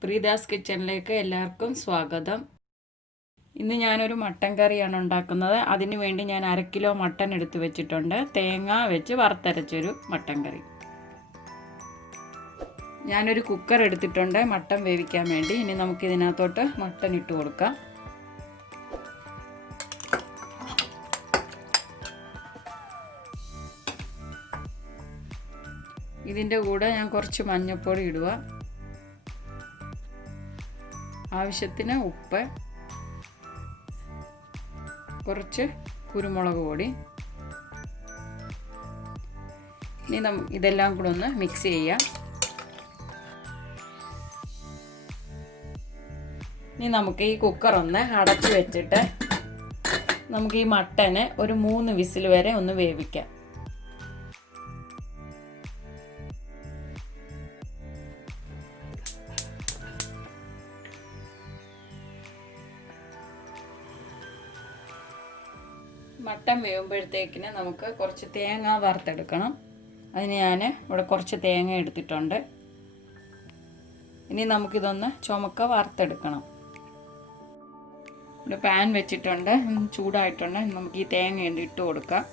പ്രീതാസ് കിച്ചണിലേക്ക് എല്ലാവർക്കും സ്വാഗതം. ഇന്ന് ഞാനൊരു മട്ടൻ കറിയാണ് ഉണ്ടാക്കുന്നത്. അതിനു വേണ്ടി ഞാൻ 1/2 കിലോ മട്ടൻ എടുത്ത് വെച്ചിട്ടുണ്ട്. തേങ്ങ വെച്ച് വറുത്തരച്ചൊരു മട്ടൻ കറി. ഞാനൊരു കുക്കർ എടുത്തിട്ടുണ്ട് മട്ടൻ വേവിക്കാൻ വേണ്ടി. ഇനി നമുക്ക് ഇതിനകത്തോട്ട് മട്ടൻ ഇട്ട് കൊടുക്കാം. ഇതിൻ്റെ കൂടെ ഞാൻ കുറച്ച് മഞ്ഞൾപ്പൊടി ഇടുക, ആവശ്യത്തിന് ഉപ്പ്, കുറച്ച് കുരുമുളക് പൊടി. ഇനി ഇതെല്ലാം കൂടെ ഒന്ന് മിക്സ് ചെയ്യാം. ഇനി നമുക്ക് ഈ കുക്കർ ഒന്ന് അടച്ചു വെച്ചിട്ട് നമുക്ക് ഈ മട്ടനെ ഒരു 3 വിസിൽ വരെ ഒന്ന് വേവിക്കാം. മട്ടൻ വേവുമ്പോഴത്തേക്കിന് നമുക്ക് കുറച്ച് തേങ്ങ വറുത്തെടുക്കണം. അതിന് ഞാൻ ഇവിടെ കുറച്ച് തേങ്ങ എടുത്തിട്ടുണ്ട്. ഇനി നമുക്കിതൊന്ന് ചുമക്ക വറുത്തെടുക്കണം. ഇവിടെ പാൻ വെച്ചിട്ടുണ്ട്, ചൂടായിട്ടുണ്ട്. നമുക്ക് ഈ തേങ്ങ ഇട്ട് കൊടുക്കാം.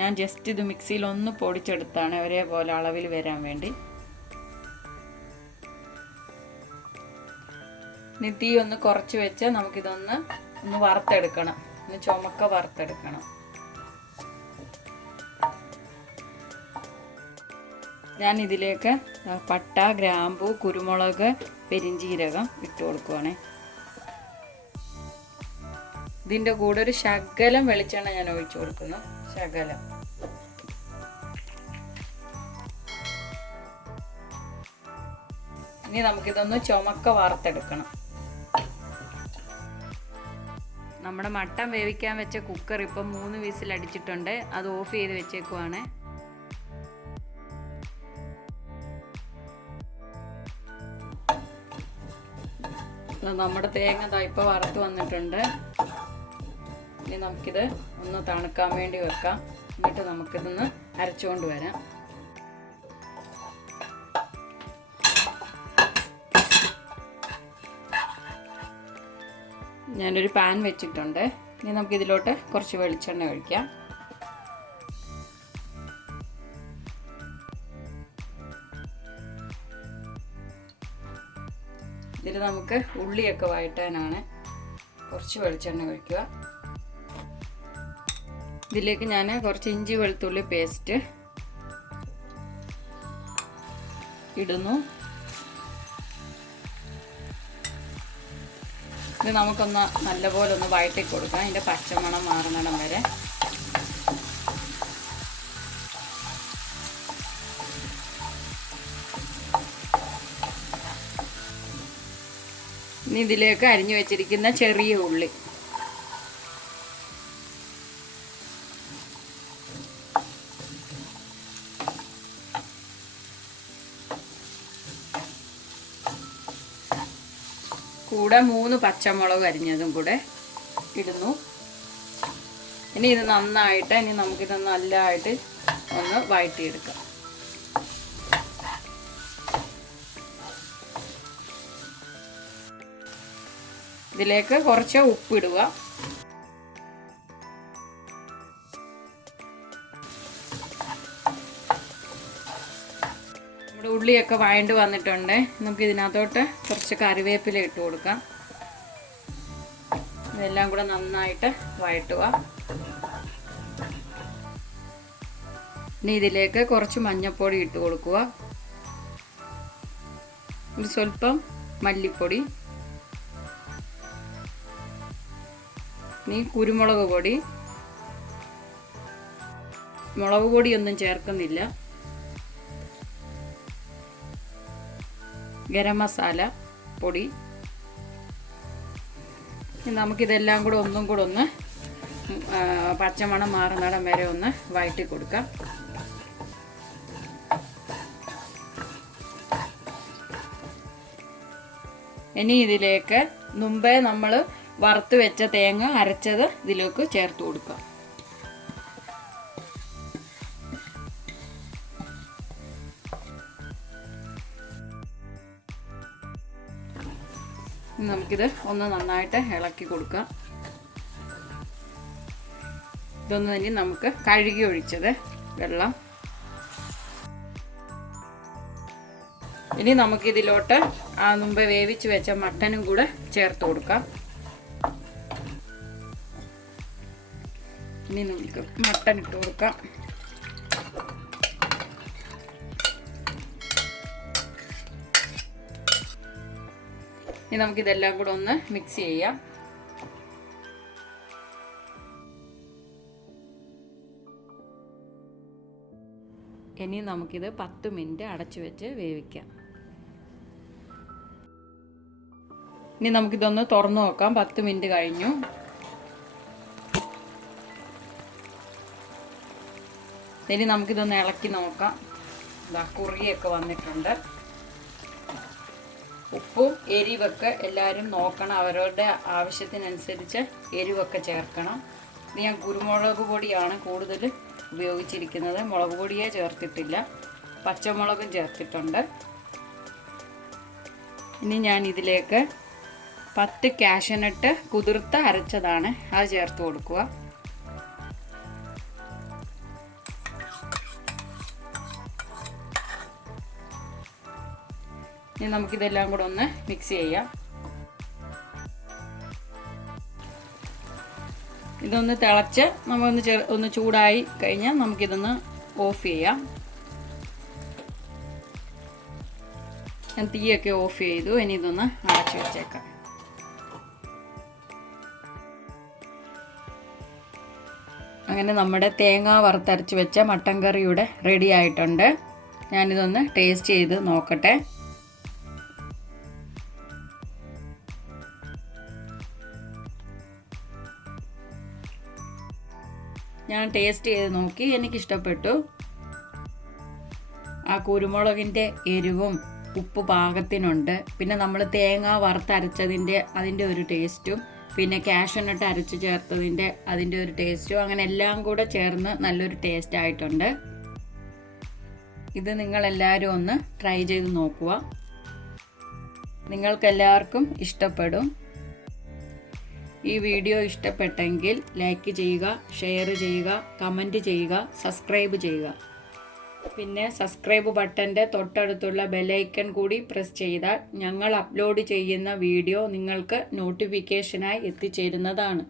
ഞാൻ ജസ്റ്റ് ഇത് മിക്സിയിൽ ഒന്ന് പൊടിച്ചെടുത്താണ്, ഒരേപോലെ അളവിൽ വരാൻ വേണ്ടി. ഇനി തീ ഒന്ന് കുറച്ച് വെച്ച് നമുക്കിതൊന്ന് വറുത്തെടുക്കണം. ചുമക്ക വറുത്തെടുക്കണം. ഞാൻ ഇതിലേക്ക് പട്ട, ഗ്രാമ്പു, കുരുമുളക്, പെരിഞ്ചീരകം ഇട്ട് കൊടുക്കുവാണേ. ഇതിൻ്റെ കൂടെ ഒരു ശകലം വെളിച്ചെണ്ണ ഞാൻ ഒഴിച്ചു കൊടുക്കുന്നു. ശകലം. ഇനി നമുക്കിതൊന്ന് ചുമക്ക വറുത്തെടുക്കണം. നമ്മുടെ മട്ടൻ വേവിക്കാൻ വെച്ച കുക്കർ ഇപ്പം 3 വിസിൽ അടിച്ചിട്ടുണ്ട്. അത് ഓഫ് ചെയ്ത് വെച്ചേക്കുവാണ്. നമ്മുടെ തേങ്ങ ഇപ്പോൾ വറുത്ത് വന്നിട്ടുണ്ട്. ഇനി നമുക്കിത് ഒന്ന് തണുക്കാൻ വേണ്ടി വെക്കാം. എന്നിട്ട് നമുക്കിതൊന്ന് അരച്ചുകൊണ്ട് വരാം. ഞാനൊരു പാൻ വെച്ചിട്ടുണ്ട്. ഇനി നമുക്കിതിലോട്ട് കുറച്ച് വെളിച്ചെണ്ണ ഒഴിക്കാം. ഇതിൽ നമുക്ക് ഉള്ളിയൊക്കെ വഴറ്റാനാണ്. കുറച്ച് വെളിച്ചെണ്ണ ഒഴിക്കുക. ഇതിലേക്ക് ഞാൻ കുറച്ച് ഇഞ്ചി വെളുത്തുള്ളി പേസ്റ്റ് ഇടുന്നു. ഇത് നമുക്കൊന്ന് നല്ലപോലെ ഒന്ന് വഴറ്റി കൊടുക്കാം, അതിൻ്റെ പച്ചമണം മാറുന്നിടം വരെ. ഇനി ഇതിലേക്ക് അരിഞ്ഞു വെച്ചിരിക്കുന്ന ചെറിയ ഉള്ളി, കൂടെ 3 പച്ചമുളക് അരിഞ്ഞതും കൂടെ ഇടുന്നു. ഇനി ഇത് നന്നായിട്ട് നമുക്കിത് നല്ലതായിട്ട് ഒന്ന് വഴറ്റിയെടുക്കാം. ഇതിലേക്ക് കുറച്ച് ഉപ്പിടുക. നമ്മുടെ ഉള്ളിയൊക്കെ വഴണ്ട് വന്നിട്ടുണ്ട്. നമുക്ക് ഇതിനകത്തോട്ട് കുറച്ച് കറിവേപ്പില ഇട്ട് കൊടുക്കാം. ഇതെല്ലാം കൂടെ നന്നായിട്ട് വഴറ്റുക. ഇനി ഇതിലേക്ക് കുറച്ച് മഞ്ഞൾപ്പൊടി ഇട്ട് കൊടുക്കുക. ഒരു സ്വല്പം മല്ലിപ്പൊടി, ഇനി കുരുമുളക് പൊടി. മുളക് പൊടിയൊന്നും ചേർക്കുന്നില്ല. ഗരം മസാല പൊടി. നമുക്കിതെല്ലാം കൂടെ ഒന്നും കൂടെ ഒന്ന് പച്ചമണം മാറുന്നിടം വരെ ഒന്ന് വഴറ്റി കൊടുക്കാം. ഇനി ഇതിലേക്ക് മുമ്പേ നമ്മൾ വറുത്ത് വെച്ച തേങ്ങ അരച്ചത് ഇതിലേക്ക് ചേർത്ത് കൊടുക്കാം. നമുക്കിത് ഒന്ന് നന്നായിട്ട് ഇളക്കി കൊടുക്കാം. ഇതൊന്ന് തന്നെ നമുക്ക് കഴുകി ഒഴിച്ചത് വെള്ളം. ഇനി നമുക്കിതിലോട്ട് മുമ്പ് വേവിച്ച് വെച്ച മട്ടനും കൂടെ ചേർത്ത് കൊടുക്കാം. ഇനി നമുക്ക് മട്ടൻ ഇട്ട് കൊടുക്കാം. ഇനി നമുക്കിതെല്ലാം കൂടെ ഒന്ന് മിക്സ് ചെയ്യാം. ഇനി നമുക്കിത് 10 മിനിറ്റ് അടച്ചു വെച്ച് വേവിക്കാം. ഇനി നമുക്കിതൊന്ന് തുറന്നു നോക്കാം. 10 മിനിറ്റ് കഴിഞ്ഞു. ഇനി നമുക്കിതൊന്ന് ഇളക്കി നോക്കാം. ഇതാ കുറിയൊക്കെ വന്നിട്ടുണ്ട്. ഉപ്പും എരിവൊക്കെ എല്ലാവരും നോക്കണം. അവരവരുടെ ആവശ്യത്തിനനുസരിച്ച് എരിവൊക്കെ ചേർക്കണം. ഇത് ഞാൻ കുരുമുളക് പൊടിയാണ് കൂടുതൽ ഉപയോഗിച്ചിരിക്കുന്നത്. മുളക് പൊടിയെ ചേർത്തിട്ടില്ല, പച്ചമുളകും ചേർത്തിട്ടുണ്ട്. ഇനി ഞാൻ ഇതിലേക്ക് 10 കാഷ്യൂനട്ട് കുതിർത്ത് അരച്ചതാണ്, അത് ചേർത്ത് കൊടുക്കുക. ഇനി നമുക്കിതെല്ലാം കൂടെ ഒന്ന് മിക്സ് ചെയ്യാം. ഇതൊന്ന് തിളച്ച് നമ്മളൊന്ന് ഒന്ന് ചൂടായി കഴിഞ്ഞാൽ നമുക്കിതൊന്ന് ഓഫ് ചെയ്യാം. ഞാൻ തീയൊക്കെ ഓഫ് ചെയ്തു. ഇനി ഇതൊന്ന് അടച്ചു വെച്ചേക്കാം. അങ്ങനെ നമ്മുടെ തേങ്ങ വറുത്തരച്ച് വെച്ച മട്ടൻ കറി ഇവിടെ റെഡി ആയിട്ടുണ്ട്. ഞാനിതൊന്ന് ടേസ്റ്റ് ചെയ്ത് നോക്കട്ടെ. ഞാൻ ടേസ്റ്റ് ചെയ്ത് നോക്കി, എനിക്കിഷ്ടപ്പെട്ടു. ആ കുരുമുളകിൻ്റെ എരിവും ഉപ്പ് പാകത്തിനുണ്ട്. പിന്നെ നമ്മൾ തേങ്ങ വറുത്തരച്ചതിൻ്റെ ഒരു ടേസ്റ്റും പിന്നെ കാഷ്യൂനട്ട് അരച്ച് ചേർത്തതിൻ്റെ ഒരു ടേസ്റ്റും അങ്ങനെ എല്ലാം കൂടെ ചേർന്ന് നല്ലൊരു ടേസ്റ്റ് ആയിട്ടുണ്ട്. ഇത് നിങ്ങളെല്ലാവരും ഒന്ന് ട്രൈ ചെയ്ത് നോക്കുക. നിങ്ങൾക്കെല്ലാവർക്കും ഇഷ്ടപ്പെടും. ഈ വീഡിയോ ഇഷ്ടപ്പെട്ടെങ്കിൽ ലൈക്ക് ചെയ്യുക, ഷെയർ ചെയ്യുക, കമൻറ്റ് ചെയ്യുക, സബ്സ്ക്രൈബ് ചെയ്യുക. പിന്നെ സബ്സ്ക്രൈബ് ബട്ടൻ്റെ തൊട്ടടുത്തുള്ള ബെല്ലൈക്കൺ കൂടി പ്രസ് ചെയ്താൽ ഞങ്ങൾ അപ്ലോഡ് ചെയ്യുന്ന വീഡിയോ നിങ്ങൾക്ക് നോട്ടിഫിക്കേഷനായി എത്തിച്ചേരുന്നതാണ്.